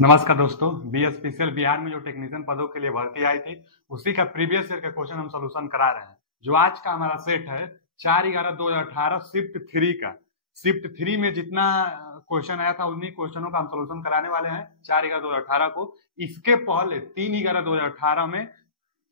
नमस्कार दोस्तों। बीएसपीसीएल बिहार में जो टेक्नीशियन पदों के लिए भर्ती आई थी उसी का प्रीवियस ईयर का क्वेश्चन हम सोल्यूशन करा रहे हैं। जो आज का हमारा सेट है 4/11/2018 शिफ्ट 3 में जितना क्वेश्चन आया था उन्हीं क्वेश्चनों का हम सोल्यूशन कराने वाले हैं 4/11/2018 को। इसके पहले 3/11/2018 में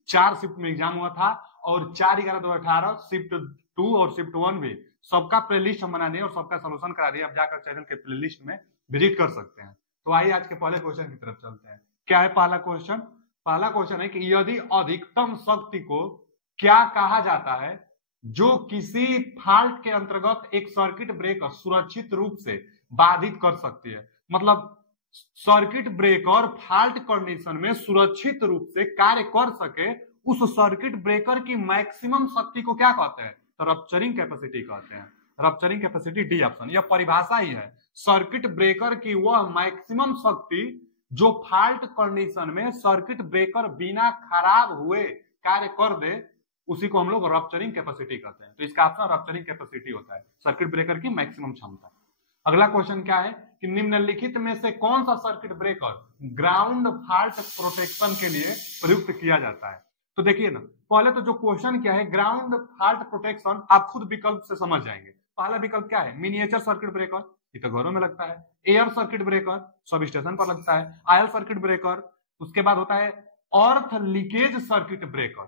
4 शिफ्ट में एग्जाम हुआ था और 4/11/2018 शिफ्ट 2 और शिफ्ट 1 भी सबका प्लेलिस्ट हम बना दिए और सबका सोल्यूशन करा दिए। अब जाकर चैनल के प्लेलिस्ट में विजिट कर सकते हैं। तो आइए आज के पहले क्वेश्चन की तरफ चलते हैं। क्या है पहला क्वेश्चन? पहला क्वेश्चन है कि यदि अधिकतम शक्ति को क्या कहा जाता है जो किसी फॉल्ट के अंतर्गत एक सर्किट ब्रेकर सुरक्षित रूप से बाधित कर सकती है। मतलब सर्किट ब्रेकर फॉल्ट कंडीशन में सुरक्षित रूप से कार्य कर सके, उस सर्किट ब्रेकर की मैक्सिमम शक्ति को क्या कहते हैं? तो रप्चरिंग कैपेसिटी कहते हैं। Rupturing capacity D option. यह परिभाषा ही है सर्किट ब्रेकर की वह मैक्सिमम शक्ति जो फॉल्ट कंडीशन में सर्किट ब्रेकर बिना खराब हुए कार्य कर दे, उसी को हम लोग रप्चरिंग कैपेसिटी कहते हैं। तो इसका ऑप्शन रप्चरिंग कैपेसिटी होता है, सर्किट ब्रेकर की मैक्सिमम क्षमता। अगला क्वेश्चन क्या है कि निम्नलिखित में से कौन सा circuit breaker ground fault protection के लिए प्रयुक्त किया जाता है? तो देखिए ना, पहले तो जो क्वेश्चन क्या है ग्राउंड फॉल्ट प्रोटेक्शन, आप खुद विकल्प से समझ जाएंगे। पहला विकल्प क्या है? मिनिएचर सर्किट ब्रेकर, ये तो घरों में लगता है। Air circuit breaker, sub station पर लगता है। आयल सर्किट ब्रेकर, उसके बाद होता है अर्थ लीकेज सर्किट ब्रेकर।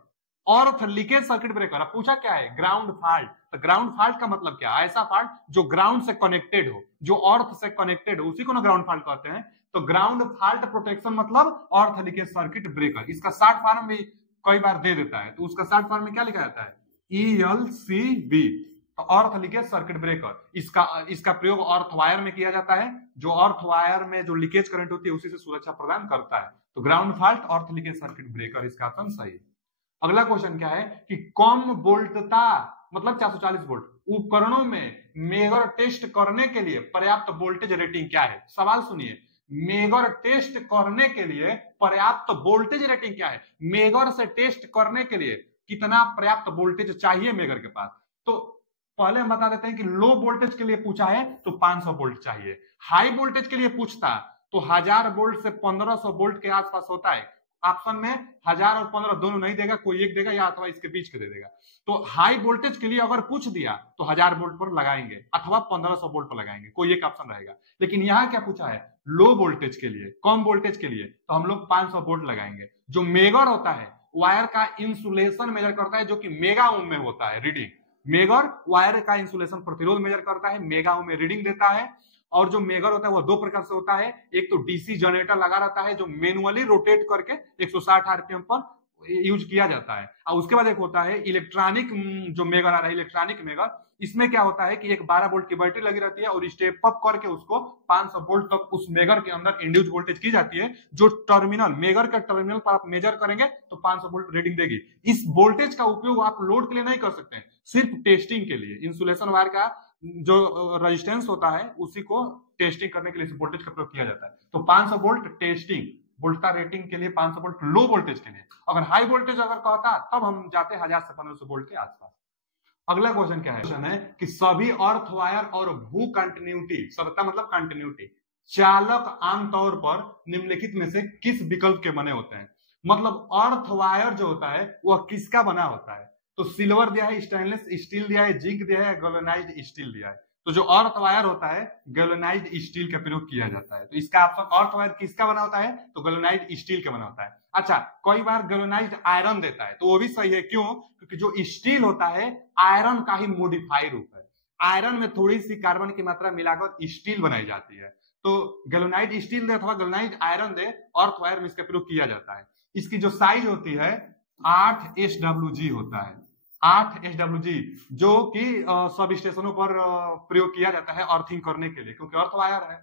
अर्थ लीकेज सर्किट ब्रेकर। अब पूछा क्या है? Ground fault. तो ग्राउंड फॉल्ट का मतलब क्या है? ऐसा फॉल्ट जो ग्राउंड से कनेक्टेड हो, जो अर्थ से कनेक्टेड हो, उसी को ना ग्राउंड फॉल्ट कहते हैं। तो ग्राउंड फॉल्ट प्रोटेक्शन मतलब अर्थ लीकेज सर्किट ब्रेकर। इसका शॉर्ट फॉर्म भी कई बार दे देता है, तो उसका शॉर्ट फॉर्म में क्या लिखा जाता है? ELCB। तो अर्थ लीकेज सर्किट ब्रेकर, इसका प्रयोग अर्थ वायर में किया जाता है। जो अर्थ वायर में जो लीकेज करंट होती है उसी से सुरक्षा प्रदान करता है। तो ग्राउंड फॉल्ट अर्थ लीकेज सर्किट ब्रेकर, इसका ऑप्शन सही है। अगला क्वेश्चन क्या है कि कम वोल्टता मतलब 440 वोल्ट उपकरणों में मेगर टेस्ट करने के लिए पर्याप्त वोल्टेज रेटिंग क्या है? सवाल सुनिए, मेगर टेस्ट करने के लिए पर्याप्त वोल्टेज रेटिंग क्या है? मेगर से टेस्ट करने के लिए कितना पर्याप्त वोल्टेज चाहिए मेगर के पास? तो पहले हम बता देते हैं कि लो वोल्टेज के लिए पूछा है तो 500 वोल्ट चाहिए। हाई वोल्टेज के लिए पूछता तो 1000 वोल्ट से 1500 वोल्ट के आसपास होता है। ऑप्शन में 1000 और 15 दोनों नहीं देगा, कोई एक देगा या अथवा इसके बीच के दे देगा। तो हाई वोल्टेज के लिए अगर पूछ दिया तो 1000 वोल्ट पर लगाएंगे अथवा 1500 वोल्ट पर लगाएंगे, कोई एक ऑप्शन रहेगा। लेकिन यहाँ क्या पूछा है? लो वोल्टेज के लिए, कम वोल्टेज के लिए, तो हम लोग 500 वोल्ट लगाएंगे। जो मेगर होता है वायर का इंसुलेशन मेजर करता है, जो कि मेगा ओम में होता है रीडिंग। मेगर वायर का इंसुलेशन प्रतिरोध मेजर करता है, मेगा ओम में रीडिंग देता है। और जो मेगर होता है वो दो प्रकार से होता है। एक तो डीसी जनरेटर लगा रहता है जो मैनुअली रोटेट करके 160 आरपीएम पर यूज किया जाता है। और उसके बाद एक होता है इलेक्ट्रॉनिक जो मेगर आ रहा है, इलेक्ट्रॉनिक मेगर। इसमें क्या होता है कि एक 12 वोल्ट की बैटरी लगी रहती है और स्टेप अप करके उसको 500 वोल्ट तक उस मेगर के अंदर इंड्यूस वोल्टेज की जाती है। जो टर्मिनल मेगर का टर्मिनल पर आप मेजर करेंगे तो 500 वोल्ट रीडिंग देगी। इस वोल्टेज का उपयोग आप लोड के लिए नहीं कर सकते, सिर्फ टेस्टिंग के लिए। इंसुलेशन वायर का जो रेजिस्टेंस होता है उसी को टेस्टिंग करने के लिए इस वोल्टेज का प्रयोग किया जाता है। तो 500 वोल्ट टेस्टिंग वोल्टा रेटिंग के लिए, 500 वोल्ट लो वोल्टेज के लिए। अगर हाई वोल्टेज अगर कहता तब हम जाते 1000 से 1500 वोल्ट के आसपास। अगला क्वेश्चन क्या है? क्वेश्चन है कि सभी अर्थ वायर और भू कंटिन्यूटी, सरलता मतलब कंटिन्यूटी चालक आमतौर पर निम्नलिखित में से किस विकल्प के बने होते हैं? मतलब अर्थ वायर जो होता है वह किसका बना होता है? तो सिल्वर दिया है, स्टेनलेस स्टील दिया है, जिंक दिया है, गैल्वेनाइज्ड स्टील दिया है। तो जो अर्थ वायर होता है गैल्वेनाइज्ड स्टील का प्रयोग किया जाता है। तो इसका ऑप्शन अर्थ वायर किसका बना होता है? तो गैल्वेनाइज्ड स्टील का बना होता है। अच्छा, कई बार गैल्वेनाइज्ड आयरन देता है तो वो भी सही है। क्यों? क्योंकि जो स्टील होता है आयरन का ही मॉडिफाई रूप है। आयरन में थोड़ी सी कार्बन की मात्रा मिलाकर स्टील बनाई जाती है। तो गैल्वेनाइज्ड स्टील दे अथवा गैल्वेनाइज्ड आयरन दे, अर्थ वायर में इसका प्रयोग किया जाता है। इसकी जो साइज होती है 8 SWG होता है। 8 SWG जो कि सब स्टेशनों पर प्रयोग किया जाता है अर्थिंग करने के लिए, क्योंकि अर्थ वायर है।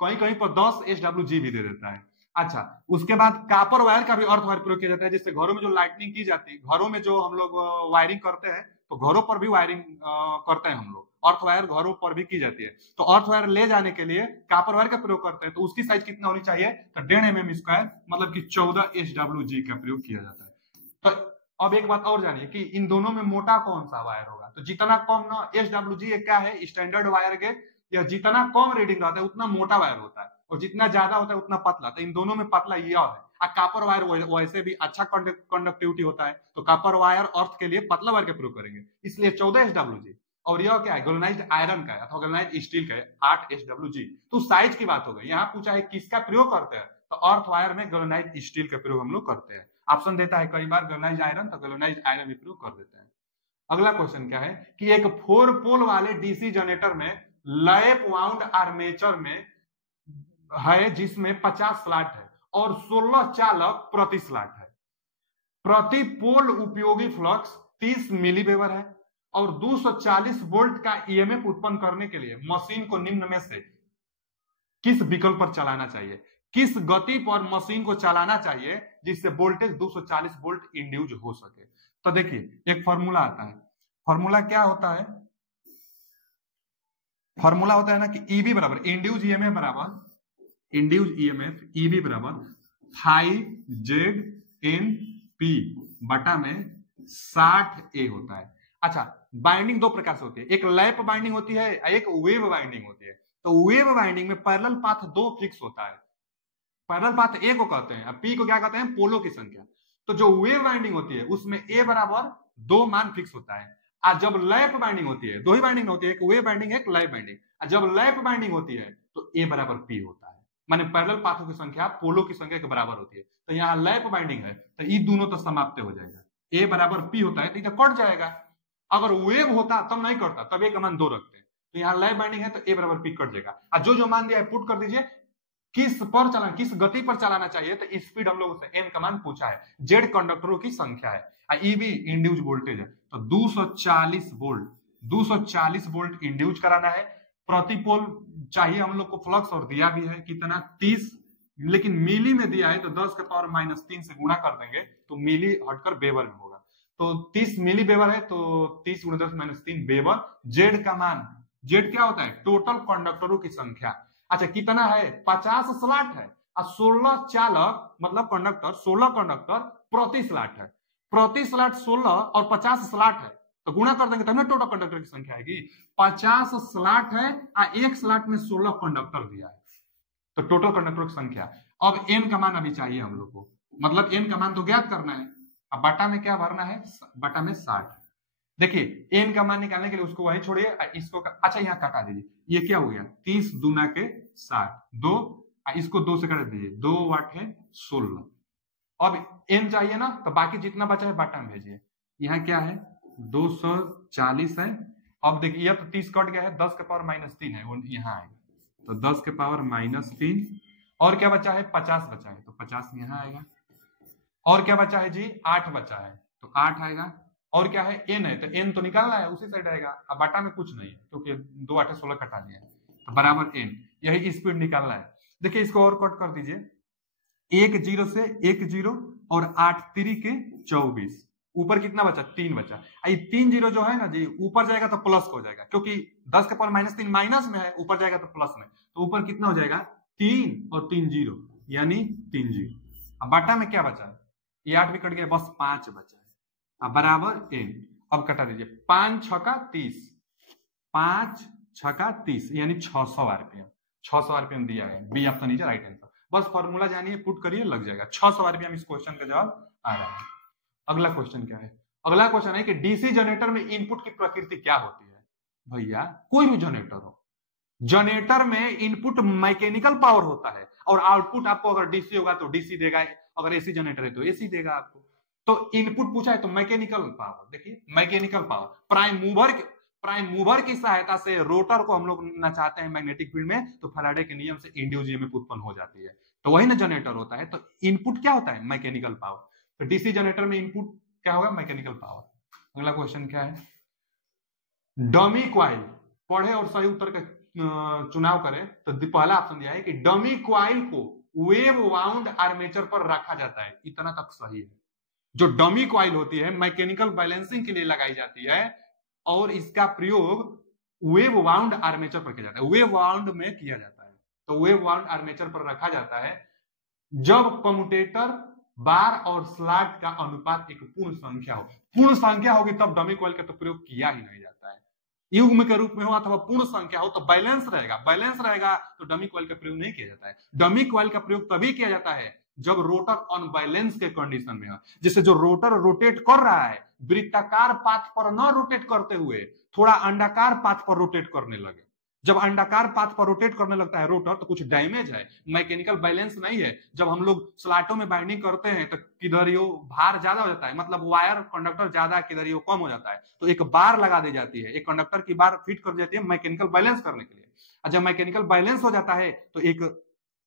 कहीं कहीं पर 10 SWG भी दे देता है। अच्छा, उसके बाद कॉपर वायर का भी अर्थ वायर प्रयोग किया जाता है, जिससे घरों में जो लाइटनिंग की जाती है, घरों में जो हम लोग वायरिंग करते हैं तो घरों पर भी वायरिंग करते हैं हम लोग, अर्थ वायर घरों पर भी की जाती है। तो अर्थ वायर ले जाने के लिए कॉपर वायर का प्रयोग करते हैं। तो उसकी साइज कितना होनी चाहिए? तो 1.5 mm स्क्वायर, मतलब कि 14 SWG का प्रयोग किया जाता है। तो अब एक बात और जानिए कि इन दोनों में मोटा कौन सा वायर होगा? तो जितना कम ना SWG क्या है, स्टैंडर्ड वायर के, या जितना कम रीडिंग रहता है उतना मोटा वायर होता है। और जितना ज्यादा होता है उतना पतला, तो इन दोनों में पतला यह है। कॉपर वायर वैसे भी अच्छा कंडक्टिविटी होता है, तो कॉपर वायर अर्थ के लिए पतला वायर का प्रयोग करेंगे, इसलिए 14 SWG। और यह क्या है, गैल्वेनाइज्ड आयरन का है अथवा गैल्वेनाइज्ड स्टील का है, 8 SWG। तो साइज की बात हो गई। यहाँ पूछा है किसका प्रयोग करते हैं, तो अर्थ वायर में गैल्वेनाइज्ड स्टील का प्रयोग हम लोग करते हैं। ऑप्शन देता है कई बार गैल्वेनाइज्ड आयरन, तो गैल्वेनाइज्ड आयरन भी प्रयोग कर देते हैं। अगला क्वेश्चन क्या है कि एक 4 पोल वाले डीसी जनरेटर में लैप वाउंड आर्मेचर में है जिसमें 50 स्लॉट है और 16 चालक प्रति स्लॉट है। प्रति पोल उपयोगी फ्लक्स 30 मिलीवेबर है और 240 वोल्ट का ईएमएफ उत्पन्न करने के लिए मशीन को निम्न में से किस विकल्प पर चलाना चाहिए, किस गति पर मशीन को चलाना चाहिए जिससे वोल्टेज 240 वोल्ट इंड्यूस हो सके। तो देखिए एक फॉर्मूला आता है, फॉर्मूला क्या होता है, फॉर्मूला होता है ना कि ईबी बराबर इंड्यूस ईएमएफ बराबर इंड्यूस ईएमएफ ईबी बराबर 5ZNP बटा में 60A होता है। अच्छा, बाइंडिंग दो प्रकार से होती है, एक लैप बाइंडिंग होती है, एक वेव बाइंडिंग होती है। तो वेव बाइंडिंग में पैरेलल पाथ 2 फिक्स होता है, पैरेलल पाथ ए को कहते हैं, पी को क्या कहते हैं, पोलो की संख्या। तो जो वेव बाइंडिंग होती है उसमें ए बराबर 2 मान फिक्स होता है। आज जब लैप बाइंडिंग होती है, दो ही बाइंडिंग होती है, एक वेव बाइंडिंग एक लैप बाइंडिंग। जब लैप बाइंडिंग होती है तो ए बराबर पी होता है, माने पैरेलल पाथों की संख्या पोलो की संख्या के बराबर होती है। तो यहाँ लैप बाइंडिंग है तो ये दोनों तो समाप्त हो जाएगा, ए बराबर पी होता है तो ये कट जाएगा। अगर वेव होता तब नहीं करता, तब ए का मान 2 रखते हैं। तो यहाँ लैप बाइंडिंग है तो ए बराबर पी कट जाएगा। और जो मान दिया है पुट कर दीजिए, किस पर चलाना, किस गति पर चलाना चाहिए, तो स्पीड हम लोग से एन का मान पूछा है, जेड कंडक्टरों की संख्या है, ईबी इंड्यूस वोल्टेज है। तो 240 वोल्ट 240 वोल्ट इंड्यूस कराना है। प्रति पोल चाहिए हम लोग को फ्लक्स, और दिया भी है कितना 30, लेकिन मिली में दिया है तो 10 के पावर -3 से गुणा कर देंगे तो मिली हटकर वेबर में होगा। तो 30 मिली वेबर है तो 30 × 10 - 3 वेबर। जेड का मान, जेड क्या होता है, टोटल कंडक्टरों की संख्या। अच्छा कितना है, 50 स्लॉट है और 16 चालक मतलब कंडक्टर, 16 कंडक्टर प्रति स्लॉट है। प्रति स्लॉट 16 और 50 स्लॉट है तो गुणा कर देंगे तब टोटल कंडक्टर की संख्या आएगी। 50 स्लॉट है और एक स्लॉट में 16 कंडक्टर दिया है, तो टोटल कंडक्टर की संख्या। अब एन का मान अभी चाहिए हम लोग को, मतलब एन का मान तो ज्ञात करना है। अब बटा में क्या भरना है, बटा में 60। देखिए एन का मान निकालने के लिए उसको वही छोड़िए, इसको अच्छा यहाँ काटा दीजिए, ये क्या हो गया 30 दूना के 60, 2 इसको 2 से काट दीजिए, 2 वाट है 16। अब एन चाहिए ना, तो बाकी जितना बचा है बटा में भेजिए। यहाँ क्या है 240 है। अब देखिए यह तो 30 कट गया है, 10 के पावर -3 है, वो यहाँ आएगा तो 10 के पावर -3। और क्या बचा है, 50 बचा है तो 50 यहाँ आएगा। और क्या बचा है जी, 8 बचा है तो 8 आएगा। और क्या है, एन है तो एन तो निकालना है, उसी साइड आएगा। अब बटा में कुछ नहीं है क्योंकि 2 8 16 कटा दिया तो बराबर एन, यही स्पीड निकालना है। देखिए इसको और कट कर दीजिए, 1 0 से 1 0 और 8 3 के 24। ऊपर कितना बचा, 3 बचा। ये 3 0 जो है ना जी, ऊपर जाएगा तो प्लस हो जाएगा, क्योंकि 10 के पावर -3 माइनस में है, ऊपर जाएगा तो प्लस में, तो ऊपर कितना हो जाएगा 3 और 3 0 यानी 3 0। अब बटा में क्या बचा, ये 8 भी कट गया, बस 5 बचा है। अब बराबर एन। अब कटा दीजिए, 5 6 30, 5 6 30 यानी 600 आरपीएम। 600 आरपीएम दिया है, बी ऑप्शन नीचे राइट आंसर। बस फॉर्मूला जानिए, पुट करिए, लग जाएगा 600 आरपीएम। इस क्वेश्चन का जवाब आ रहा है। अगला क्वेश्चन क्या है, अगला क्वेश्चन है कि डीसी जनरेटर में इनपुट की प्रकृति क्या होती है। भैया कोई भी जनरेटर हो, जनरेटर में इनपुट मैकेनिकल पावर होता है और आउटपुट आपको अगर डीसी होगा तो डीसी देगा, अगर एसी जनरेटर है तो एसी देगा आपको। तो इनपुट पूछा है तो मैकेनिकल पावर, देखिए मैकेनिकल पावर प्राइम मूवर की सहायता से रोटर को हम लोग नचाते हैं मैग्नेटिक फील्ड में, तो फैराडे के नियम से इंड्यूस ईएमएफ उत्पन्न हो जाती है, तो वही ना जनरेटर होता है। तो इनपुट क्या होता है, मैकेनिकल पावर। तो डीसी जनरेटर में इनपुट क्या होगा, मैकेनिकल पावर। अगला क्वेश्चन क्या है, डमी क्वाइल पढ़े और सही उत्तर का चुनाव करें। तो पहला ऑप्शन दिया है कि डमी क्वाइल को वेव वाउंड आर्मेचर पर रखा जाता है, इतना तक सही है। जो डमी क्वाइल होती है मैकेनिकल बैलेंसिंग के लिए लगाई जाती है और इसका प्रयोग वेव वाउंड आर्मेचर पर किया जाता है, वेव वाउंड में किया जाता है। तो वेव वाउंड आर्मेचर पर रखा जाता है जब कम्यूटेटर बार और स्लॉट का अनुपात एक पूर्ण संख्या हो। पूर्ण संख्या होगी तब डमी कॉइल का तो प्रयोग किया ही नहीं जाता है। युग्म के रूप में हो अथवा पूर्ण संख्या हो तो बैलेंस रहेगा। बैलेंस रहेगा तो डमी कॉइल का प्रयोग नहीं किया जाता है। डमी कॉइल का प्रयोग तभी किया जाता है जब रोटर अनबैलेंस के कंडीशन में हो, जैसे जो रोटर रोटेट कर रहा है वृत्ताकार पाथ पर न रोटेट करते हुए थोड़ा अंडाकार पाथ पर रोटेट करने लगे। जब अंडाकार पाथ पर रोटेट करने लगता है रोटर तो कुछ डैमेज है, मैकेनिकल बैलेंस नहीं है। जब हम लोग स्लाटों में बाइंडिंग करते हैं तो किधर यो भार ज्यादा हो जाता है, मतलब वायर कंडक्टर ज्यादा किधर यो कम हो जाता है, तो एक बार लगा दी जाती है, एक कंडक्टर की बार फिट कर दी जाती है मैकेनिकल बैलेंस करने के लिए। और जब मैकेनिकल बैलेंस हो जाता है तो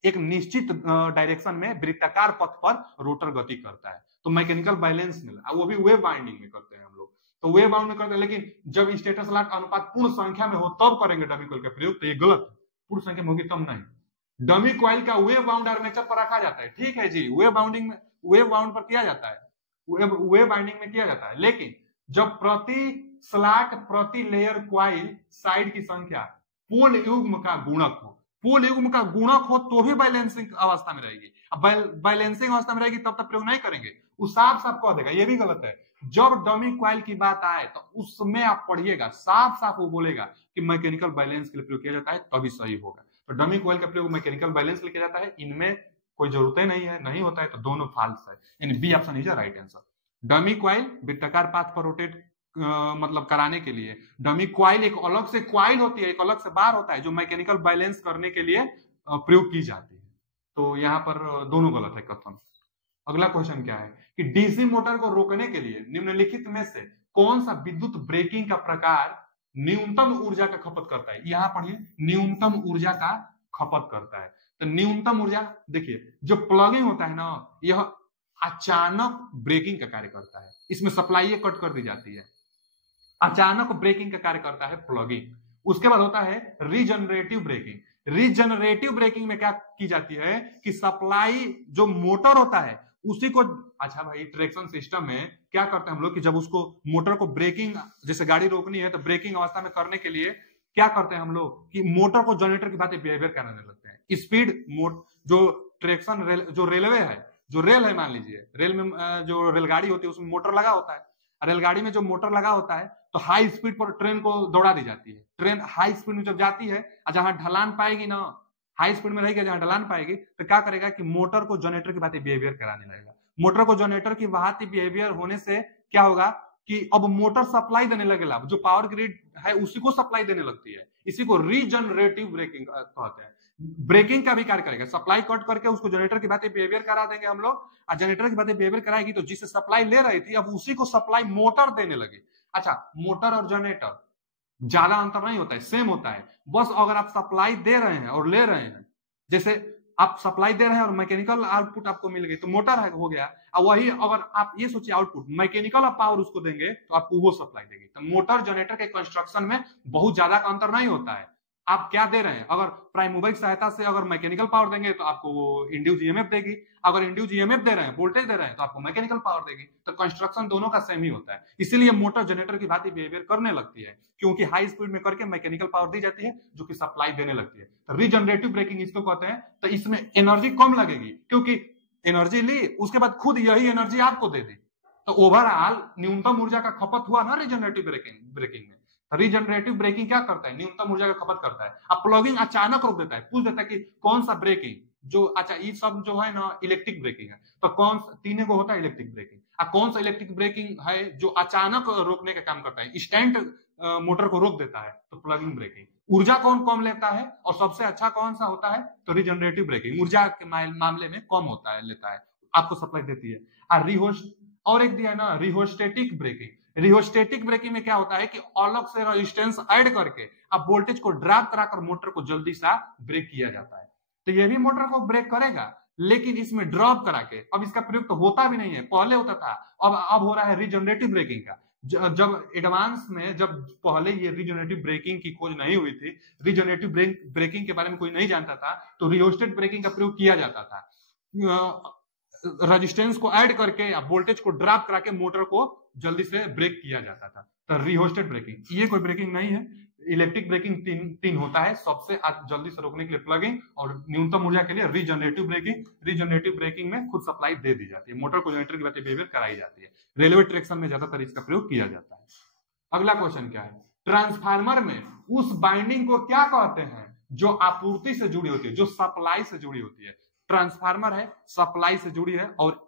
एक निश्चित डायरेक्शन में वृत्ताकार पथ पर रोटर गति करता है, तो मैकेनिकल बैलेंस मिला। वो भी वेव बाइंडिंग में करते हैं हम लोग, तो वेव बाउंड में करते हैं। लेकिन जब स्टेटर स्लॉट अनुपात पूर्ण संख्या में हो तब करेंगे डमी कॉइल का प्रयोग, तो ये गलत है। पूर्ण संख्या में होगी तब नहीं। डमी कॉइल का वेव बाउंड आर्मेचर पर रखा जाता है, ठीक है जी, वेव बाउंडिंग में वेव बाउंड पर किया जाता है, वेव बाइंडिंग में किया जाता है। लेकिन जब प्रति स्लॉट प्रति लेयर कॉइल साइड की संख्या पोल युग्म का गुणक हो, पोल युग्म का गुणक हो तो भी बैलेंसिंग अवस्था में रहेगी। अब बैलेंसिंग अवस्था में रहेगी तब तक प्रयोग नहीं करेंगे, वो साफ साफ कह देगा। ये भी गलत है। जब डमी कॉइल की बात आए तो उसमें आप पढ़िएगा साफ साफ वो बोलेगा कि मैकेनिकल बैलेंस के लिए प्रयोग किया जाता है तभी सही होगा। तो डमी कॉइल का प्रयोग मैकेनिकल बैलेंस के लिए किया जाता है, इनमें कोई जरूरत नहीं है, नहीं होता है तो दोनों फाल्स है, यानी B option is right answer. Dummy coil वृत्ताकार पाथ पर रोटेट मतलब कराने के लिए डमी कॉइल एक अलग से कॉइल होती है, एक अलग से बार होता है जो मैकेनिकल बैलेंस करने के लिए प्रयोग की जाती है। तो यहाँ पर दोनों गलत है कथन। अगला क्वेश्चन क्या है कि डीसी मोटर को रोकने के लिए निम्नलिखित में से कौन सा विद्युत ब्रेकिंग का प्रकार न्यूनतम ऊर्जा का खपत करता है। यहां पढ़िए, न्यूनतम ऊर्जा का खपत करता है। तो न्यूनतम ऊर्जा देखिए, जो प्लगिंग होता है ना, यह अचानक ब्रेकिंग का कार्य करता है, इसमें सप्लाई कट कर दी जाती है, अचानक ब्रेकिंग का कार्य करता है प्लगिंग। उसके बाद होता है रीजनरेटिव ब्रेकिंग। रीजनरेटिव ब्रेकिंग में क्या की जाती है कि सप्लाई जो मोटर होता है उसी को, अच्छा भाई ट्रैक्शन सिस्टम में क्या करते हैं हम लोग कि जब उसको मोटर को ब्रेकिंग, जैसे गाड़ी रोकनी है तो ब्रेकिंग अवस्था में करने के लिए क्या करते हैं हम लोग कि मोटर को जनरेटर की भांति बिहेवियर करने लगते हैं। स्पीड मोड जो ट्रैक्शन रेल, जो रेलवे है, जो रेल है, मान लीजिए रेल में जो रेलगाड़ी होती है उसमें मोटर लगा होता है, रेलगाड़ी में जो मोटर लगा होता है तो हाई स्पीड पर ट्रेन को दौड़ा दी जाती है। ट्रेन हाई स्पीड में जब जाती है और जहां ढलान पाएगी ना, हाई स्पीड में रहेगी, जहां ढलान पाएगी तो क्या करेगा कि मोटर को जनरेटर की भांति बिहेवियर कराने लगेगा। मोटर को जनरेटर की भांति बिहेवियर होने से क्या होगा कि अब मोटर सप्लाई देने लगेगा, जो पावर ग्रिड है उसी को सप्लाई देने लगती है। इसी को रीजनरेटिव ब्रेकिंग कहते हैं। ब्रेकिंग का भी कार्य करेगा, सप्लाई कट करके उसको जनरेटर की भांति बिहेवियर करा देंगे हम लोग, और जनरेटर की भांति बिहेवियर कराएगी तो जिससे सप्लाई ले रही थी अब उसी को सप्लाई मोटर देने लगी। अच्छा, मोटर और जनरेटर ज्यादा अंतर नहीं होता है, सेम होता है, बस अगर आप सप्लाई दे रहे हैं और ले रहे हैं, जैसे आप सप्लाई दे रहे हैं और मैकेनिकल आउटपुट आपको मिल गई तो मोटर हो गया, और वही अगर आप ये सोचिए आउटपुट मैकेनिकल पावर उसको देंगे तो आपको वो सप्लाई देगी। तो मोटर जनरेटर के कंस्ट्रक्शन में बहुत ज्यादा अंतर नहीं होता है। आप क्या दे रहे हैं, अगर प्राइम मूवर की सहायता से अगर मैकेनिकल पावर देंगे तो आपको वो इंड्यूस ईएमएफ देगी, अगर इंड्यूस ईएमएफ दे रहे हैं, वोल्टेज दे रहे हैं तो आपको मैकेनिकल पावर देगी। तो कंस्ट्रक्शन दोनों का सेम ही होता है, इसीलिए मोटर जनरेटर की भांति बिहेवियर करने लगती है, क्योंकि हाई स्पीड में करके मैकेनिकल पावर दी जाती है जो कि सप्लाई देने लगती है। तो रीजनरेटिव ब्रेकिंग इसको कहते हैं। तो इसमें एनर्जी कम लगेगी, क्योंकि एनर्जी ली उसके बाद खुद यही एनर्जी आपको दे दी, तो ओवरऑल न्यूनतम ऊर्जा का खपत हुआ ना रीजनरेटिव ब्रेकिंग में। रीजनरेटिव ब्रेकिंग क्या करता है, न्यूनतम ऊर्जा का खपत करता है। अब प्लगिंग अचानक रोक देता है, पूछ देता है कि कौन सा ब्रेकिंग जो, अच्छा ये सब जो है ना इलेक्ट्रिक ब्रेकिंग है, तो कौन तीनों को होता है इलेक्ट्रिक ब्रेकिंग। कौन सा इलेक्ट्रिक ब्रेकिंग है जो अचानक रोकने का काम करता है, इंस्टेंट मोटर को रोक देता है, तो प्लगिंग ब्रेकिंग। ऊर्जा कौन कम लेता है और सबसे अच्छा कौन सा होता है, तो रीजनरेटिव ब्रेकिंग ऊर्जा के मामले में कम होता है, लेता है, आपको सप्लाई देती है। और एक दिया है ना रिहोस्टेटिक ब्रेकिंग। रिहोस्टेटिक ब्रेकिंग में क्या होता है कि अलग से रेजिस्टेंस ऐड करके अब वोल्टेज को ड्रॉप कराकर मोटर को जल्दी सा ब्रेक किया जाता है। तो ये भी मोटर को ब्रेक करेगा, लेकिन इसमें ड्रॉप करा के। अब इसका प्रयोग तो होता भी नहीं है, पहले होता था, अब हो रहा है रीजनरेटिव ब्रेकिंग का। जब एडवांस में, जब पहले ये रीजनरेटिव ब्रेकिंग की खोज नहीं हुई थी, रीजनरेटिव ब्रेकिंग के बारे में कोई नहीं जानता था, तो रिहोस्टेट ब्रेकिंग का प्रयोग किया जाता था। रेजिस्टेंस को ऐड करके वोल्टेज को ड्रॉप करा के मोटर को जल्दी से ब्रेक किया जाता था। तो रिहोस्टेट ब्रेकिंग ये कोई ब्रेकिंग नहीं है। इलेक्ट्रिक ब्रेकिंग तीन होता है, सबसे जल्दी से रोकने के लिए प्लगिंग, और न्यूनतम ऊर्जा के लिए रीजनरेटिव ब्रेकिंग। रीजनरेटिव ब्रेकिंग में खुद सप्लाई दे दी जाती है, मोटर को जनरेटर की बिहेवियर कराई जाती है। रेलवे ट्रैक्शन में ज्यादातर इसका प्रयोग किया जाता है। अगला क्वेश्चन क्या है ट्रांसफार्मर में उस बाइंडिंग को क्या कहते हैं जो आपूर्ति से जुड़ी होती है, जो सप्लाई से जुड़ी होती है। ट्रांसफार्मर है, सप्लाई से जुड़ी है और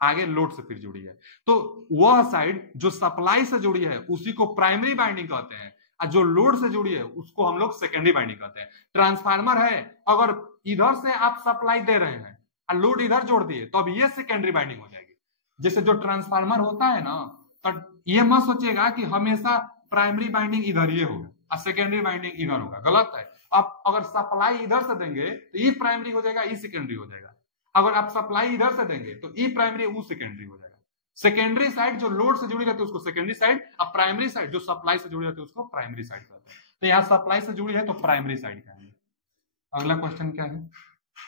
आगे लोड से फिर जुड़ी है, तो वह साइड जो सप्लाई से जुड़ी है उसी को प्राइमरी बाइंडिंग कहते हैं, और जो लोड से जुड़ी है उसको हम लोग सेकेंडरी बाइंडिंग कहते हैं। ट्रांसफार्मर है, अगर इधर से आप सप्लाई दे रहे हैं और लोड इधर जोड़ दिए तो अब ये सेकेंडरी बाइंडिंग हो जाएगी। जैसे जो ट्रांसफार्मर होता है ना, तो ये मत सोचिएगा कि हमेशा प्राइमरी बाइंडिंग इधर ये होगा और सेकेंडरी बाइंडिंग इधर होगा, गलत है। अब अगर सप्लाई इधर से देंगे तो ई प्राइमरी हो जाएगा, ई सेकेंडरी हो जाएगा। अगर आप सप्लाई इधर से देंगे तो ई प्राइमरी वो सेकेंडरी हो जाएगा। सेकेंडरी साइड जो लोड से जुड़ी रहती है उसको सेकेंडरी साइड, और प्राइमरी साइड जो सप्लाई से जुड़ी रहती है उसको प्राइमरी साइड कहते हैं। तो यहाँ सप्लाई से जुड़ी है तो प्राइमरी साइड कहेंगे। अगला क्वेश्चन क्या है?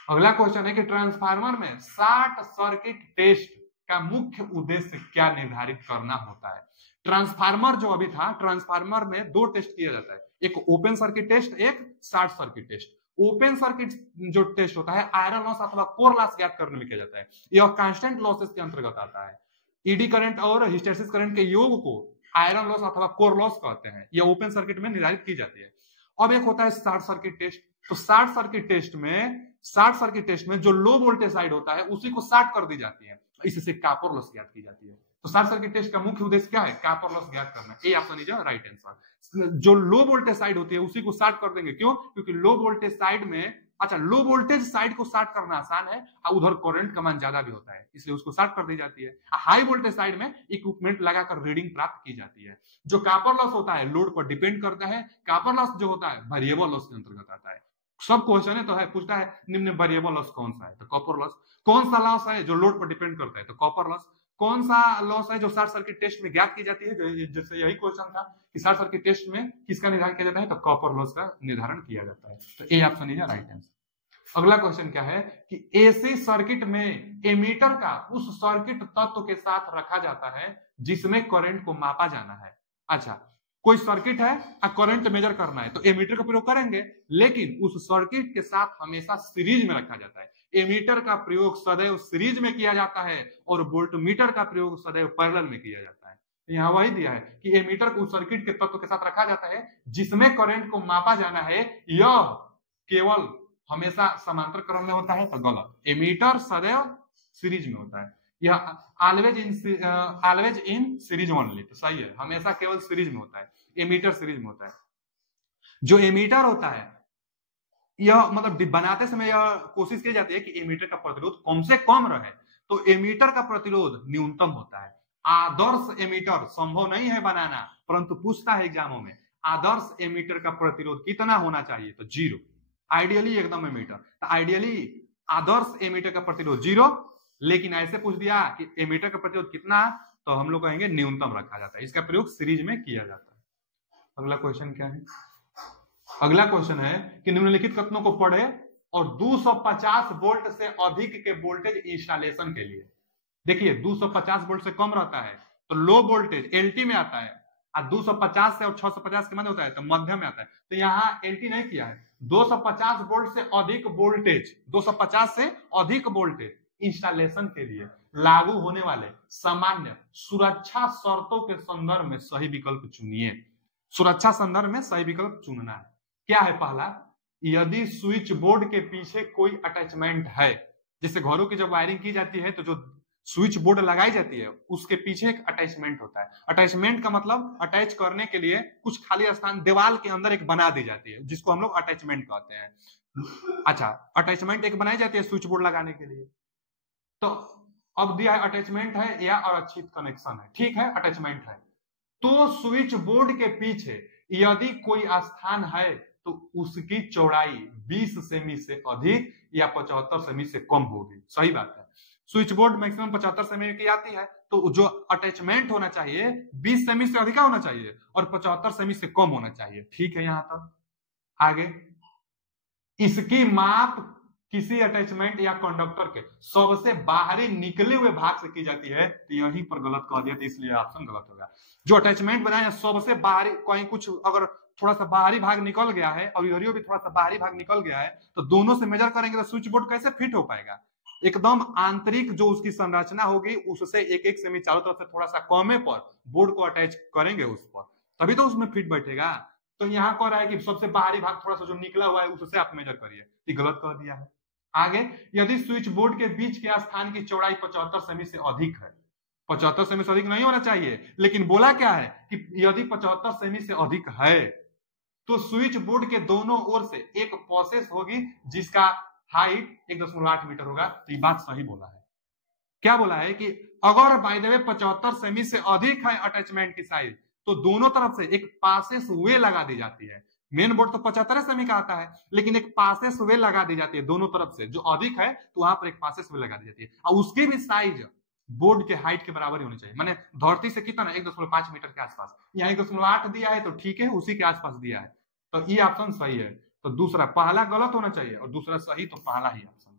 अगला क्वेश्चन है कि ट्रांसफार्मर में शॉर्ट सर्किट टेस्ट का मुख्य उद्देश्य क्या निर्धारित करना होता है। ट्रांसफार्मर जो अभी था, ट्रांसफार्मर में दो टेस्ट किया जाता है, एक ओपन सर्किट टेस्ट, एक short circuit test. Open circuit जो टेस्ट होता है आयरन लॉस अथवा कोर लॉस ज्ञात करने में किया जाता है। यह कांस्टेंट लॉसेस के अंतर्गत आता है। ईडी करंट और हिस्टैरिसीस करंट के योग को आयरन लॉस अथवा कोर लॉस कहते हैं। यह ओपन सर्किट में निर्धारित की जाती है। अब एक होता है शॉर्ट सर्किट टेस्ट। तो शॉर्ट सर्किट टेस्ट में जो लो वोल्टेज साइड होता है उसी को शॉर्ट कर दी जाती है, इससे कॉपर लॉस ज्ञात की जाती है। तो शॉर्ट सर्किट टेस्ट का मुख्य उद्देश्य क्या है? कॉपर लॉस ज्ञात करना। A option is right answer. जो लो वोल्टेज साइड होती है उसी को शॉर्ट कर देंगे। क्यों? क्योंकि लो वोल्टेज साइड में, अच्छा, लो वोल्टेज साइड को शॉर्ट करना आसान है और उधर करंट का मान ज्यादा भी होता है, इसलिए उसको शॉर्ट कर दी जाती है। हाई वोल्टेज साइड में इक्विपमेंट लगाकर रीडिंग प्राप्त की जाती है। जो कॉपर लॉस होता है लोड पर डिपेंड करता है। कॉपर लॉस जो होता है वेरिएबल लॉस के अंतर्गत आता है। सब क्वेश्चन है तो है, पूछता है निम्न वेरिएबल लॉस कौन सा है, तो कॉपर लॉस। कौन सा लॉस है जो लोड पर डिपेंड करता है, तो कॉपर लॉस। कौन सा लॉस है जो शॉर्ट सर्किट टेस्ट में ज्ञात की जाती है, जैसे यही क्वेश्चन था कि शॉर्ट सर्किट टेस्ट में किसका निर्धारण किया जाता है, तो कॉपर लॉस का निर्धारण किया जाता है। तो A option is right answer. अगला क्वेश्चन क्या है कि एसी सर्किट में एमीटर का उस सर्किट तत्व के साथ रखा जाता है जिसमें करंट को मापा जाना है। अच्छा, कोई सर्किट है और करंट मेजर करना है तो एमीटर का प्रयोग करेंगे, लेकिन उस सर्किट के साथ हमेशा सीरीज में रखा जाता है। एमीटर का प्रयोग सदैव सीरीज में किया जाता है और वोल्टमीटर का प्रयोग सदैव पैरेलल में किया जाता है। यहाँ वही दिया है कि एमीटर को उस सर्किट के तत्व के साथ रखा जाता है जिसमें करंट को मापा जाना है, यह केवल हमेशा समांतर क्रम में होता है, तो गलत। एमीटर सदैव सीरीज में होता है। यह ऑलवेज इन सीरीज ओनली, तो सही है, हमेशा केवल सीरीज में होता है। एमीटर सीरीज में होता है। जो एमीटर होता है यह मतलब बनाते समय यह कोशिश की जाती है कि एमीटर का प्रतिरोध कम से कम रहे, तो एमीटर का प्रतिरोध न्यूनतम होता है। आदर्श एमीटर संभव नहीं है बनाना, परंतु पूछता है एग्जामों में आदर्श एमीटर का प्रतिरोध कितना होना चाहिए, तो 0। आइडियली एकदम एमीटर, आइडियली आदर्श एमीटर का प्रतिरोध 0, लेकिन ऐसे पूछ दिया कि एमीटर का प्रतिरोध कितना, तो हम लोग कहेंगे न्यूनतम रखा जाता है। इसका प्रयोग सीरीज में किया जाता है। अगला क्वेश्चन क्या है? अगला क्वेश्चन है कि निम्नलिखित कथनों को पढ़े और 250 वोल्ट से अधिक के वोल्टेज इंस्टॉलेशन के लिए, देखिए 250 वोल्ट से कम रहता है तो लो वोल्टेज एलटी में आता है, और 250 से और 650 के मध्य होता है तो मध्यम में आता है। तो यहाँ एलटी नहीं किया है, 250 वोल्ट से अधिक वोल्टेज, 250 से अधिक वोल्टेज इंस्टॉलेशन के लिए लागू होने वाले सामान्य सुरक्षा शर्तों के संदर्भ में सही विकल्प चुनिए। सुरक्षा संदर्भ में सही विकल्प चुनना है। क्या है? पहला, यदि स्विच बोर्ड के पीछे कोई अटैचमेंट है, जैसे घरों की जब वायरिंग की जाती है तो जो स्विच बोर्ड लगाई जाती है उसके पीछे एक अटैचमेंट होता है। अटैचमेंट का मतलब अटैच करने के लिए कुछ खाली स्थान दीवार के अंदर एक बना दी जाती है, जिसको हम लोग अटैचमेंट कहते हैं। अच्छा, अटैचमेंट एक बनाई जाती है स्विच बोर्ड लगाने के लिए। तो अब दिया है अटैचमेंट है या अरक्षित कनेक्शन है, ठीक है, अटैचमेंट है। तो स्विच बोर्ड के पीछे यदि कोई स्थान है तो उसकी चौड़ाई 20 सेमी से अधिक या 75 सेमी से कम होगी। सही बात है, स्विच बोर्ड मैक्सिमम 75 सेमी की आती है, तो जो अटैचमेंट होना चाहिए 20 सेमी से अधिक होना चाहिए और 75 सेमी से कम होना चाहिए। ठीक है, यहां तक। आगे, इसकी माप किसी अटैचमेंट या कंडक्टर के सबसे बाहरी निकले हुए भाग से की जाती है, तो यहीं पर गलत कह दिया, तो इसलिए ऑप्शन गलत होगा। जो अटैचमेंट बनाया है सबसे बाहरी, कहीं कुछ अगर थोड़ा सा बाहरी भाग निकल गया है और इधर भी थोड़ा सा बाहरी भाग निकल गया है, तो दोनों से मेजर करेंगे तो स्विच बोर्ड कैसे फिट हो पाएगा? एकदम आंतरिक जो उसकी संरचना होगी उससे 1-1 सेमी चारों तरफ से थोड़ा सा कमे पर बोर्ड को अटैच करेंगे उस पर, तभी तो उसमें फिट बैठेगा। तो यहाँ कह रहा है कि सबसे बाहरी भाग थोड़ा सा जो निकला हुआ है उससे आप मेजर करिए, ये गलत कर दिया है। आगे, यदि स्विच बोर्ड के बीच के स्थान की चौड़ाई 75 सेमी से अधिक है, 75 सेमी से अधिक नहीं होना चाहिए, लेकिन बोला क्या है कि यदि 75 सेमी से अधिक है तो स्विच बोर्ड के दोनों ओर से एक प्रोसेस होगी जिसका हाइट 1.8 मीटर होगा। तो ये बात सही बोला है। क्या बोला है कि अगर बाय द वे 75 सेमी से अधिक है अटैचमेंट की साइज, तो दोनों तरफ से एक पासेस वे लगा दी जाती है। मेन बोर्ड तो 75 सेमी का आता है, लेकिन एक पासेस वे लगा दी जाती है दोनों तरफ से, जो अधिक है तो वहां पर एक पासेस वे लगा दी जाती है, और उसकी भी साइज बोर्ड के हाइट के बराबर ही होनी चाहिए। माने धरती से कितना, 1.5 मीटर के आसपास। यहाँ 1.8 दिया है तो ठीक है, उसी के आसपास दिया है, तो ये ऑप्शन सही है। तो दूसरा, पहला गलत होना चाहिए और दूसरा सही, तो पहला ही ऑप्शन।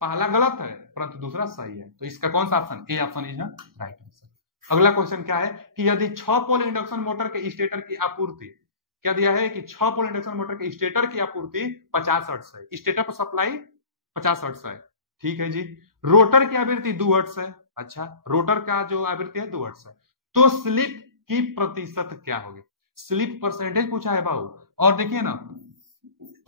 पहला गलत है परंतु दूसरा सही है, तो इसका कौन सा option, A option is right answer. अगला क्वेश्चन क्या है कि यदि 6 पोल इंडक्शन मोटर के स्टेटर की आपूर्ति, क्या दिया है कि 6 पोल इंडक्शन मोटर के स्टेटर की आपूर्ति 50 हर्ट्ज है, स्टेटर पर सप्लाई 50 हर्ट्ज है, ठीक है जी। रोटर की आवृत्ति 2 हर्ट्ज है, अच्छा, रोटर का जो आवृत्ति है 2 हर्ट्ज है, तो स्लिप की प्रतिशत क्या होगी? स्लिप परसेंटेज पूछा है बाबू। और देखिए ना,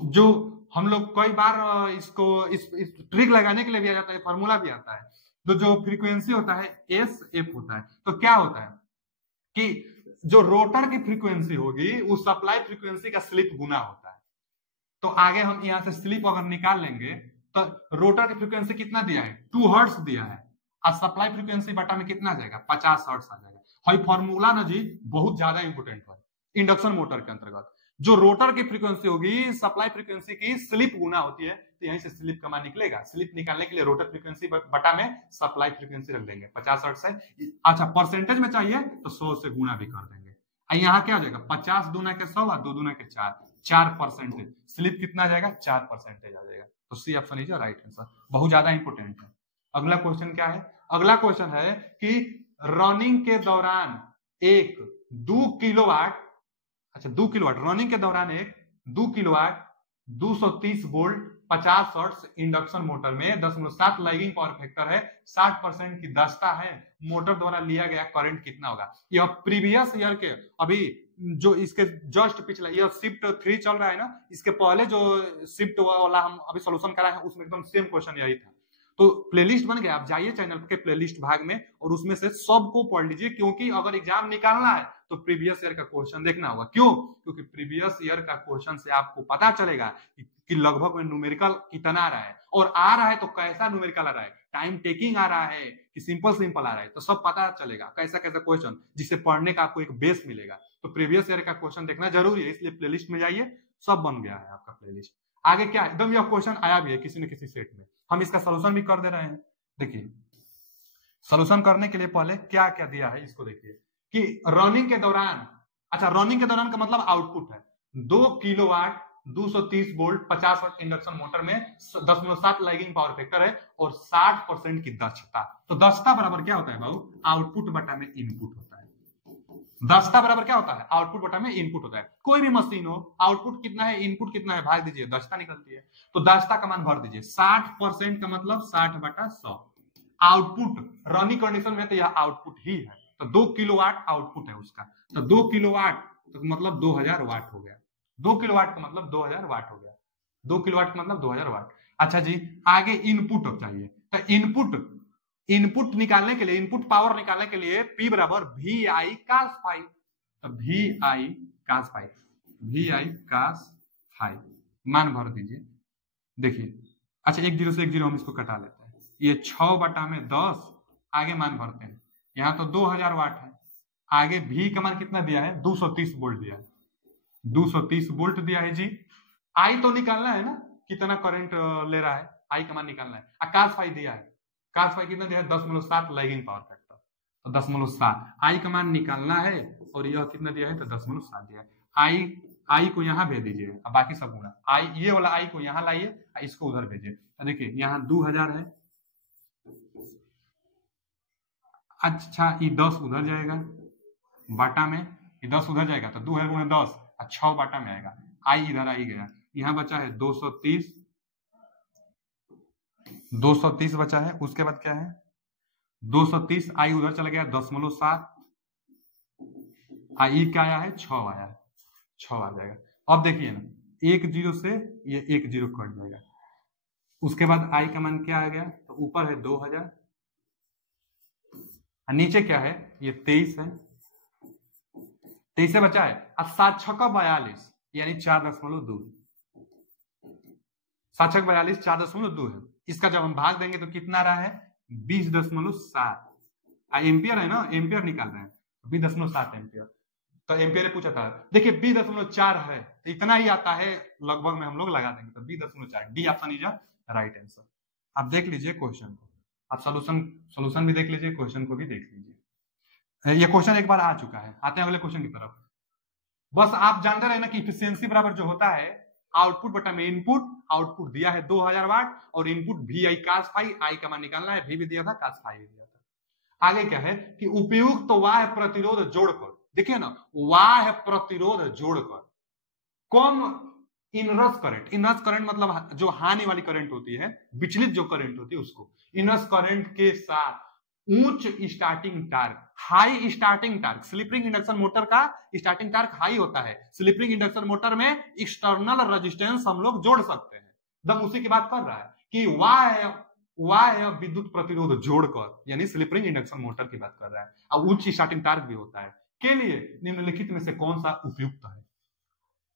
जो हम लोग कई बार इसको इस ट्रिक लगाने के लिए भी आ जाता है, फॉर्मूला भी आता है। तो जो फ्रीक्वेंसी होता है एस एफ होता है, तो क्या होता है कि जो रोटर की फ्रीक्वेंसी होगी उस सप्लाई फ्रीक्वेंसी का स्लिप गुना होता है। तो आगे हम यहां से स्लिप अगर निकाल लेंगे तो रोटर की फ्रीक्वेंसी कितना दिया है, 2 हर्ट्ज दिया है, और सप्लाई फ्रीक्वेंसी बटा में कितना आ जाएगा, 50 हर्ट्ज आ जाएगा। हाई फॉर्मूला ना जी बहुत ज्यादा इंपोर्टेंट है इंडक्शन मोटर के अंतर्गत। जो रोटर की फ्रीक्वेंसी होगी सप्लाई फ्रीक्वेंसी की स्लिप गुना होती है, तो यहीं से स्लिप का मान निकलेगा। स्लिप निकालने के लिए रोटर फ्रीक्वेंसी बटा में सप्लाई फ्रीक्वेंसी रख देंगे, 50 हर्ट्ज है। अच्छा, परसेंटेज में चाहिए तो 100 से गुना भी कर देंगे। यहाँ क्या हो जाएगा, 50 दूना के 100 और 2 दूना के 4, 4%। स्लिप कितना आ जाएगा, 4% आ जाएगा। तो C option is right answer, बहुत ज्यादा इंपोर्टेंट है। अगला क्वेश्चन क्या है, अगला क्वेश्चन है कि रनिंग के दौरान एक 2 किलोवाट, अच्छा 2 किलोवाट, रनिंग के दौरान एक 2 kilowatt 230 volt 50 hertz induction motor में 10.7 लैगिंग पावर फैक्टर है, 60% की दक्षता है, मोटर द्वारा लिया गया करंट कितना होगा? यह प्रीवियस ईयर के, अभी जो इसके जस्ट पिछला यह शिफ्ट 3 चल रहा है ना, इसके पहले जो शिफ्ट वाला हम अभी सोल्यूशन कराए हैं उसमें एकदम सेम क्वेश्चन यही था। तो प्लेलिस्ट बन गया, आप जाइए चैनल के प्लेलिस्ट भाग में और उसमें से सबको पढ़ लीजिए, क्योंकि अगर एग्जाम निकालना है तो प्रीवियस ईयर का क्वेश्चन देखना होगा। क्यों? क्योंकि प्रीवियस ईयर का क्वेश्चन से आपको पता चलेगा कि लगभग में न्यूमेरिकल कितना आ रहा है, और आ रहा है तो कैसा न्यूमेरिकल आ रहा है, टाइम टेकिंग आ रहा है कि सिंपल सिंपल आ रहा है, तो सब पता चलेगा कैसा कैसा क्वेश्चन, जिससे पढ़ने का आपको एक बेस मिलेगा। तो प्रीवियस ईयर का क्वेश्चन देखना जरूरी है, इसलिए प्लेलिस्ट में जाइए, सब बन गया है आपका प्लेलिस्ट। आगे क्या एकदम यह क्वेश्चन आया भी है किसी न किसी सेट में, हम इसका सोल्यूशन भी कर दे रहे हैं। देखिए सोल्यूशन करने के लिए पहले क्या क्या दिया है इसको देखिए कि रनिंग के दौरान, अच्छा रनिंग के दौरान का मतलब आउटपुट है 2 किलोवाट 230 वोल्ट 50 वाट इंडक्शन मोटर में 10.7 लैगिंग पावर फैक्टर है और 60% की दक्षता। तो दक्षता बराबर क्या होता है बाबू, आउटपुट बटा में इनपुट होता है। दक्षता बराबर क्या होता है, आउटपुट बटा में इनपुट होता है। कोई भी मशीन हो, आउटपुट कितना है इनपुट कितना है भाग दीजिए, दक्षता निकलती है। तो दक्षता का मान भर दीजिए, 60% का मतलब 60 बटा 100। आउटपुट रनिंग कंडीशन में तो यह आउटपुट ही है, तो 2 किलोवाट आउटपुट है उसका, तो 2 किलोवाट तो मतलब 2000 वाट हो गया। 2 किलोवाट का मतलब 2000 वाट हो गया, 2 किलोवाट का मतलब 2000 वाट। अच्छा जी, आगे इनपुट चाहिए, तो इनपुट निकालने के लिए, इनपुट पावर निकालने के लिए P बराबर वी आई कास फाई, तो V I cos phi, V I cos phi मान भर दीजिए। देखिए अच्छा 1 0 से 1 0 हम इसको कटा लेते हैं, ये 6 बटा में 10, आगे मान भरते हैं, यहाँ तो 2000 वाट है, आगे भी का मान कितना दिया है 230 वोल्ट दिया है, 230 वोल्ट दिया है जी। आई तो निकालना है ना, कितना करंट ले रहा है, आई का मान निकालना है। कास फाई दिया है, कास फाई कितना दिया है 10.7 लैगिंग पावर फैक्टर, तो 10.7 आई का मान निकालना है, और यह कितना दिया है तो 10.7 दिया है। आई को यहाँ भेज दीजिए, अब बाकी सब गुणा, आई ये वाला आई को यहाँ लाइए, इसको उधर भेजिए। तो देखिए यहाँ 2000 है, अच्छा ये 10 उधर जाएगा बाटा में, ये 10 उधर जाएगा तो 2000 गुणा 10 और 6 बाटा में आएगा, आई इधर आई गया, यहाँ बचा है 230 बचा है। उसके बाद क्या है 230, आई उधर चला गया 10.7, ई क्या आया है 6 आया है, 6 आ जाएगा। अब देखिए ना 1 0 से ये 1 0 कट जाएगा, उसके बाद आई का मान क्या आ गया, तो ऊपर है 2000, नीचे क्या है ये 23 है, 23 से बचा है, अब 7 6 42 यानी 4.2, 7 6 42 4.2 है। इसका जब हम भाग देंगे तो कितना रहा है 20.7, एम्पियर है ना, एम्पियर निकाल रहे हैं 20.7 एम्पियर। तो एम्पियर ने पूछा था, देखिए 20.4 है तो इतना ही आता है लगभग में हम लोग लगा देंगे, तो 20.4 D option is right answer. आप देख लीजिए क्वेश्चन को, आप सॉल्यूशन भी देख लीजिए, क्वेश्चन को भी देख लीजिए। ये क्वेश्चन एक बार आ चुका है, आते हैं अगले क्वेश्चन की तरफ। बस आप जानते रहे ना कि इफिशियंसी बराबर जो होता है आउटपुट बटा में इनपुट, आउटपुट दिया है 2000 वाट और input V I cos phi, I का मान निकालना है, वी भी दिया था कास फाई भी दिया था। आगे क्या है कि उपयुक्त तो वाह प्रतिरोध जोड़कर, देखिए ना वाह प्रतिरोध जोड़कर कम इनरस करंट मतलब जो हानि वाली करंट होती है, विचलित जो करंट होती है उसको, इनरस करंट के साथ उच्च starting torque, high starting torque, slip ring induction motor का स्टार्टिंग टार्क हाई होता है, स्लिप रिंग इंडक्शन मोटर में एक्सटर्नल रेजिस्टेंस हम लोग जोड़ सकते हैं। दम उसी की बात कर रहा है कि वाह विद्युत प्रतिरोध जोड़कर, यानी स्लिप रिंग इंडक्शन मोटर की बात कर रहा है, और उच्च स्टार्टिंग टार्क भी होता है, के लिए निम्नलिखित में से कौन सा उपयुक्त है।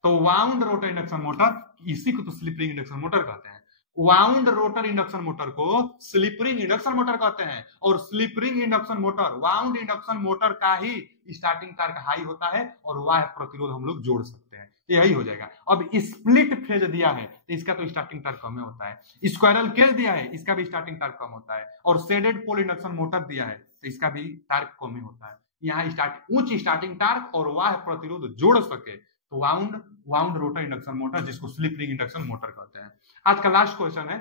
तो वाउंड रोटर इंडक्शन मोटर, इसी को तो स्लिप रिंग इंडक्शन मोटर कहते हैं, वाउंड रोटर इंडक्शन मोटर को स्लिप रिंग इंडक्शन मोटर कहते हैं, और slip ring induction motor wound induction motor का ही स्टार्टिंग टार्क हाई होता है और वाह प्रतिरोध हम लोग जोड़ सकते हैं, यही हो जाएगा। अब स्प्लिट फेज दिया है तो इसका तो स्टार्टिंग टार्क कम होता है, स्क्वायरल केज दिया है इसका भी स्टार्टिंग टार्क कम होता है, और शेडेड पोल इंडक्शन मोटर दिया है तो इसका भी टार्क कम होता है। यहाँ उच्च स्टार्टिंग टार्क और वाह प्रतिरोध जोड़ सके तो वाउंड रोटर इंडक्शन मोटर, जिसको स्लिप रिंग इंडक्शन मोटर कहते हैं। आज का लास्ट क्वेश्चन है,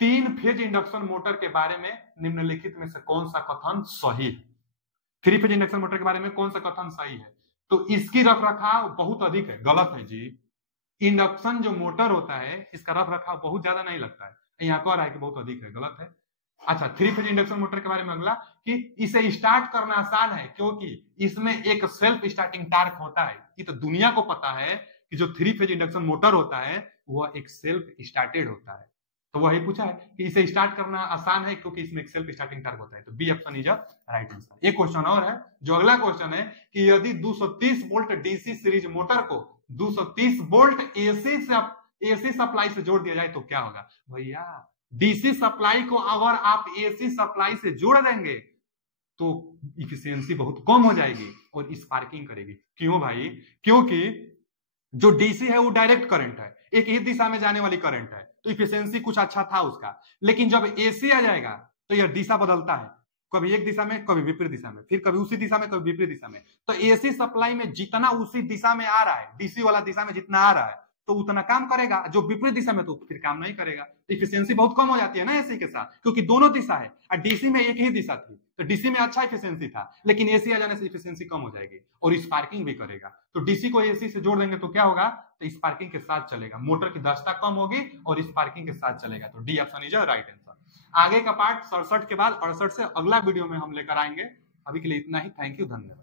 3 फेज इंडक्शन मोटर के बारे में निम्नलिखित में से कौन सा कथन सही है। 3 फेज इंडक्शन मोटर के बारे में कौन सा कथन सही है, तो इसकी रखरखाव बहुत अधिक है, गलत है जी। इंडक्शन जो मोटर होता है इसका रखरखाव बहुत ज्यादा नहीं लगता है, यहाँ कह रहा है कि बहुत अधिक है, गलत है। अच्छा 3 फेज इंडक्शन मोटर के बारे में अगला कि इसे स्टार्ट करना आसान है क्योंकि इसमें एक सेल्फ स्टार्टिंग टार्क होता है। ये तो दुनिया को पता है कि जो 3 फेज इंडक्शन मोटर होता है वह एक सेल्फ स्टार्टेड होता है, तो वही पूछा है कि इसे स्टार्ट करना आसान है क्योंकि इसमें एक सेल्फ स्टार्टिंग टार्क होता है, तो B option is right answer. एक क्वेश्चन और है, जो अगला क्वेश्चन है कि यदि 230 वोल्ट डीसी सीरीज मोटर को 230 वोल्ट एसी सप्लाई से जोड़ दिया जाए तो क्या होगा। भैया डीसी सप्लाई को अगर आप एसी सप्लाई से जोड़ देंगे तो इफिशियंसी बहुत कम हो जाएगी और स्पार्किंग करेगी। क्यों भाई, क्योंकि जो डीसी है वो डायरेक्ट करंट है, एक ही दिशा में जाने वाली करंट है, तो इफिशियंसी कुछ अच्छा था उसका, लेकिन जब एसी आ जाएगा तो यह दिशा बदलता है, कभी एक दिशा में कभी विपरीत दिशा में, फिर कभी उसी दिशा में कभी विपरीत दिशा में। तो एसी सप्लाई में जितना उसी दिशा में आ रहा है, डीसी वाला दिशा में जितना आ रहा है तो उतना काम करेगा, जो विपरीत दिशा में तो फिर काम नहीं करेगा, तो इफिशियंसी बहुत कम हो जाती है ना एसी के साथ, क्योंकि दोनों दिशा है और डीसी में एक ही दिशा थी, तो डीसी में अच्छा इफिशियंसी था, लेकिन एसी आ जाने से इफिशियंसी कम हो जाएगी और स्पार्किंग भी करेगा। तो डीसी को एसी से जोड़ देंगे तो क्या होगा, तो स्पार्किंग के साथ चलेगा, मोटर की दक्षता कम होगी और स्पार्किंग के साथ चलेगा, तो D option is right answer. आगे का पार्ट 67 के बाद 68 से अगला वीडियो में हम लेकर आएंगे। अभी के लिए इतना ही, थैंक यू, धन्यवाद।